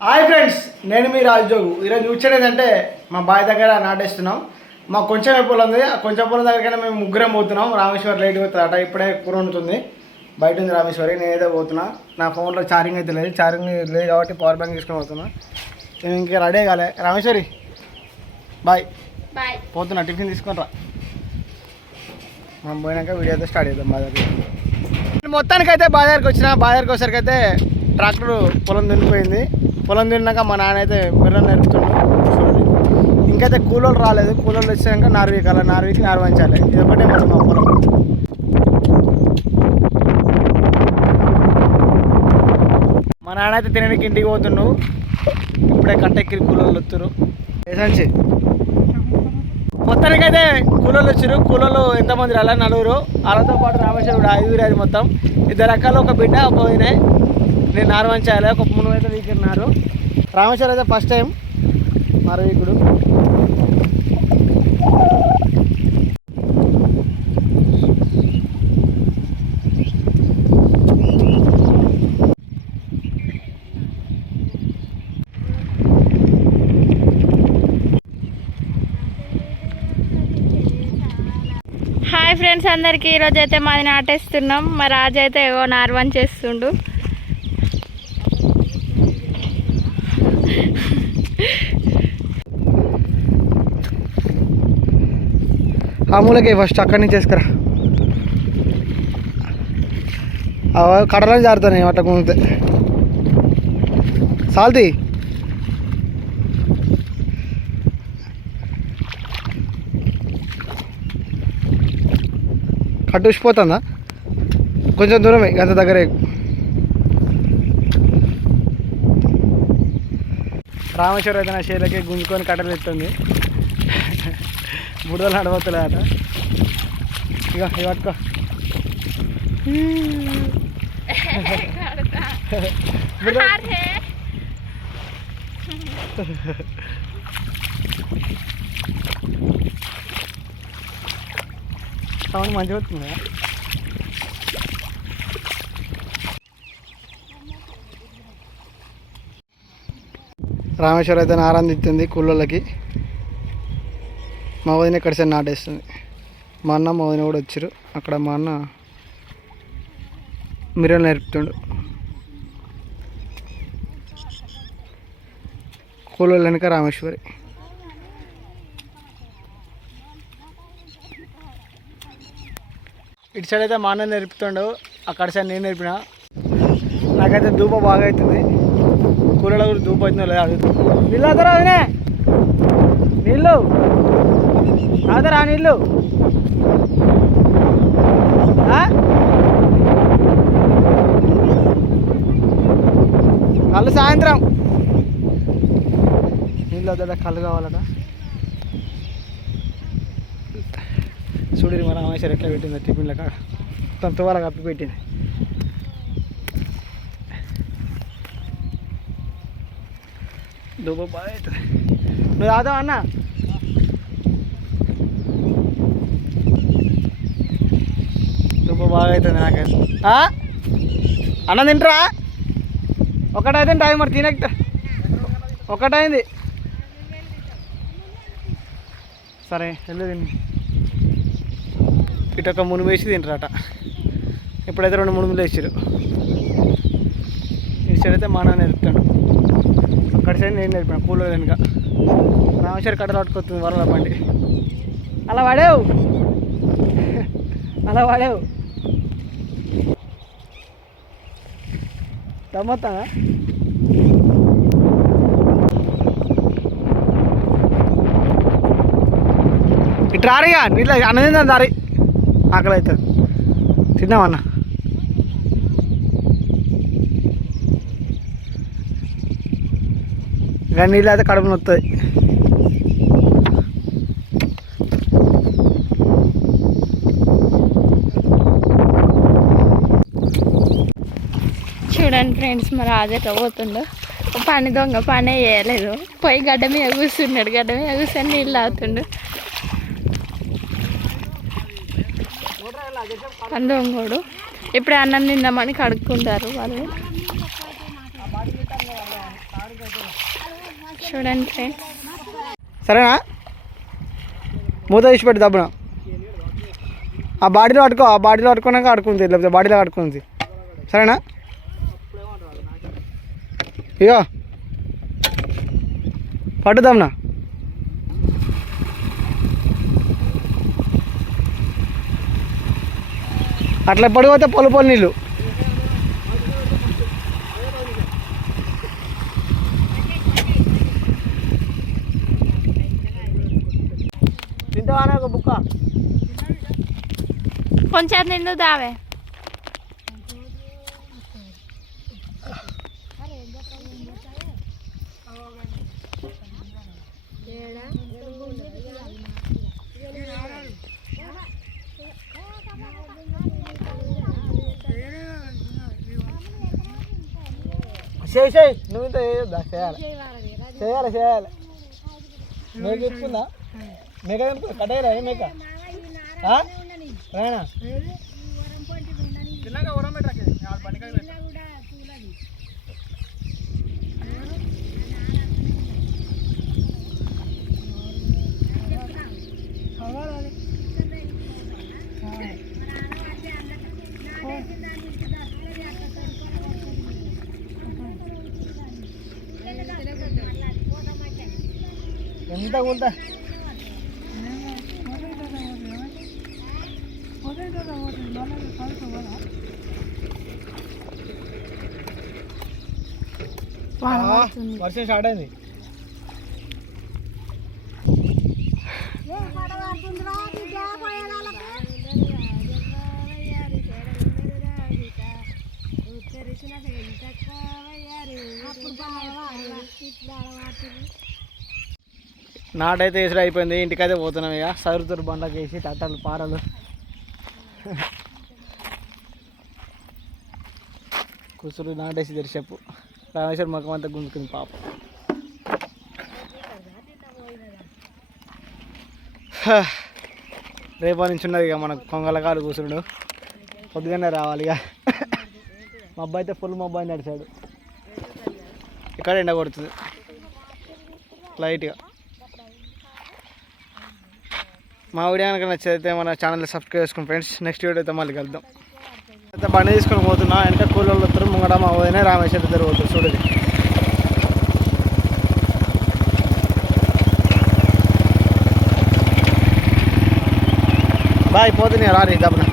Hi friends నేను మీ రాజోగు ఈరోజు చూసేది ఏంటంటే మా బాయ్ దగ్గర నాటేస్తున్నాం. మాకు కొంచెం పొలం ఉంది? ఆ కొంచెం పొలం దగ్గరకైనా మేము ముగ్గురం పోతున్నాం. రామేశ్వర్ లేట్ అవుతుందట ఇప్పుడే కూర ఉంటుంది బయట ఉంది రామేశ్వరి నేనైతే పోతున్నా. నా ఫోన్లో ఛార్జింగ్ అయితే లేదు. ఛార్జింగ్ లేదు కాబట్టి పవర్ బ్యాంక్ తీసుకొని పోతున్నా. నేను ఇంకా రెడీ కాలే. రామేశ్వరి బాయ్. బాయ్. పోతున్నా టిఫిన్ తీసుకొని రా. మనం పోయినాక వీడియో అయితే స్టార్ట్ చేద్దాం బాజార్కి మొత్తానికైతే బాజార్కి వచ్చిన. బాజార్కి వచ్చేసరికైతే ట్రాక్టర్ పొలం దున్నిపోయింది పొలం తిన్నాక మా నాన్న అయితే మిర్ర నేర్పుతున్నాడు ఇంకైతే కూలోళ్ళు రాలేదు. కూలోళ్ళు వచ్చాక నార్వీక్ అలా నార్వీకి నార్వంచాలి ఇది ఒకటే మనం మా పొలం. మా నాన్న అయితే తినడానికి ఇంటికి పోతున్నావు ఇప్పుడే కట్టెక్కి కూలోళ్ళు వస్తారు ఏసంచి మొత్తానికైతే కూలోళ్ళు వచ్చారు కూలోళ్ళు ఎంతమంది రాలా? నలుగురు. వాళ్ళతో పాటు రామేశ్వరుడు ఐదుగురు అది మొత్తం. ఇద్దరు రకాలు ఒక బిడ్డ ఒక పోయినాయి నేను నార్మల్ చేయాలి ఒక మూడు అయితే వీకున్నారు. రామేశ్వరం అయితే ఫస్ట్ టైం మరో వీకుడు హాయ్ ఫ్రెండ్స్ అందరికీ ఈరోజు అయితే మాది నాటేస్తున్నాం. మా రాజు అయితే ఏవో నార్వన్ చేస్తుండు. ఆ మూలకి ఫస్ట్ అక్కడి నుంచి వేసుకురా కడలని జారుతాయి అట్ట గుంతే సాల్తి. కట్టుసిపోతుందా కొంచెం దూరమే అంత దగ్గరే. రామేశ్వరం అయితే నా షేర్లకి గుంజుకొని కట్టలు ఎత్తుంది బుడదలు నడవతులే ఇక ఇవి పట్టుకో. సౌండ్ మంచిగా వస్తుంది? రామేశ్వరం అయితే ఆనందిస్తుంది కూలోళ్ళకి. మా వదిన ఇక్కడ సైడ్ నాటేస్తుంది. మా అన్న మా వదిన కూడా వచ్చారు అక్కడ మా అన్న మిరలు నేర్పుతుండు. కూలోళ్ళు వెనక రామేశ్వరి. ఇటు సైడ్ అయితే మా అన్న నేర్పుతుండవు అక్కడ సైడ్ నేను నేర్పిన. నాకైతే ధూప బాగా అవుతుంది. కూరలో కూడా ధూప అవుతుందో లేదా? నీళ్ళు అవుతారా అదినే నీళ్ళు? అవుతారా నీళ్ళు? కళ్ళు సాయంత్రం. నీళ్ళు అవుతుందా కళ్ళు కావాలట. చూడు మన రామేశ్వరం ఎట్లా పెట్టింది టిఫిన్ల కాడ మొత్తం తువాల కప్పి పెట్టింది. దుబ్బ బాగా అవుతుంది నువ్వు తాగుతావా అన్న దుబ్బ బాగా అవుతుంది నాకు అన్న తింటరా? ఒకటైతే టైం మరి తినక ఒకటైంది. సరే వెళ్ళు తిని. ఇటు ఒక మునుగు వేసి తింటారట. ఇప్పుడైతే రెండు మునుగులు వేసారు ఇటు సైడ్ అయితే మా నాన్న నేర్పుతాడు అక్కడ సైడ్ నేను నేర్పాను కూలో వెనుక. రామేశ్వరి కట్ట పట్టుకొస్తుంది వరల బండి. అలా వాడేవు? అలా వాడేవు? దమ్మొత్తానా? ఇట్లా రారిగా ఇట్లా అన్నది తిందాం దారి. ఆకలి అవుతుంది తిన్నామన్నా ఇక నీళ్ళు అయితే కడుపు నొస్తుంది చూడండి ఫ్రెండ్స్ మా రాజు ఎట్లా పోతుండో. పని దొంగ పని వేయలేదు పోయి గడ్డ మీద కూర్చున్నాడు. గడ్డ మీద కూర్చొని నీళ్ళు తాగుతుండు. పని దొంగోడు. ఇప్పుడు అన్నం తిందామని కడుక్కుంటారు వాళ్ళు. చూడండి ఫ్రెండ్స్. సరేనా? మూత తీసి పెట్టి దబ్బున. ఆ బాడీలో పట్టుకో ఆ బాడీలో పట్టుకున్నాక అడుకుంది లేకపోతే బాడీలో కట్టుకుంది సరేనా? ఇగో. పట్టుదాంనా అట్లా పడిపోతే పొలు పొలు నీళ్ళు. తింటావానే ఒక బుక్క కొంచెం నిండు దావే చేయి చేయి నువ్వు ఇంత చేయొద్దా చేయాలి చేయాలి చేయాలి మేక చెప్పుకుందా మేక చెప్పుకుందా కట్టేరా ఏ మేక ఆ? రాయనా తిన్నాక ఉడకబెట్టరాకే. ఆడ బండికాయ పెట్టు. ఎంత కూలుతా వర్షం స్టార్ట్ అయింది. నాటైతే వేసుడు అయిపోయింది. ఇంటికైతే పోతున్నాం ఇక. సరుతురు బండకి వేసి టట్టలు పారలు కుసురు నాటేసి తెరిచెప్పు రామేశ్వర ముఖం అంతా గుంజుకుంది పాప. రేపటి నుంచి ఉన్నది ఇక మనకు కొంగలకాడు కూసురుడు పొద్దుగానే రావాలి ఇక. మా అబ్బాయి అయితే ఫుల్ మా అబ్బాయి నడిచాడు. ఇక్కడ ఎండ కొడుతుంది. లైట్గా. మా వీడియో కనుక నచ్చితే మన ఛానల్ సబ్స్క్రైబ్ చేసుకోండి ఫ్రెండ్స్ నెక్స్ట్ వీడియో అయితే మళ్ళీ కలుద్దాం. అయితే బండి తీసుకొని పోతున్నా వెనక కూలీలు వస్తారు ముంగడ మా వదిన రామేశ్వర ఇద్దరు పోతారు చూడండి బాయ్ పోతున్నాయి రారి దబ్బున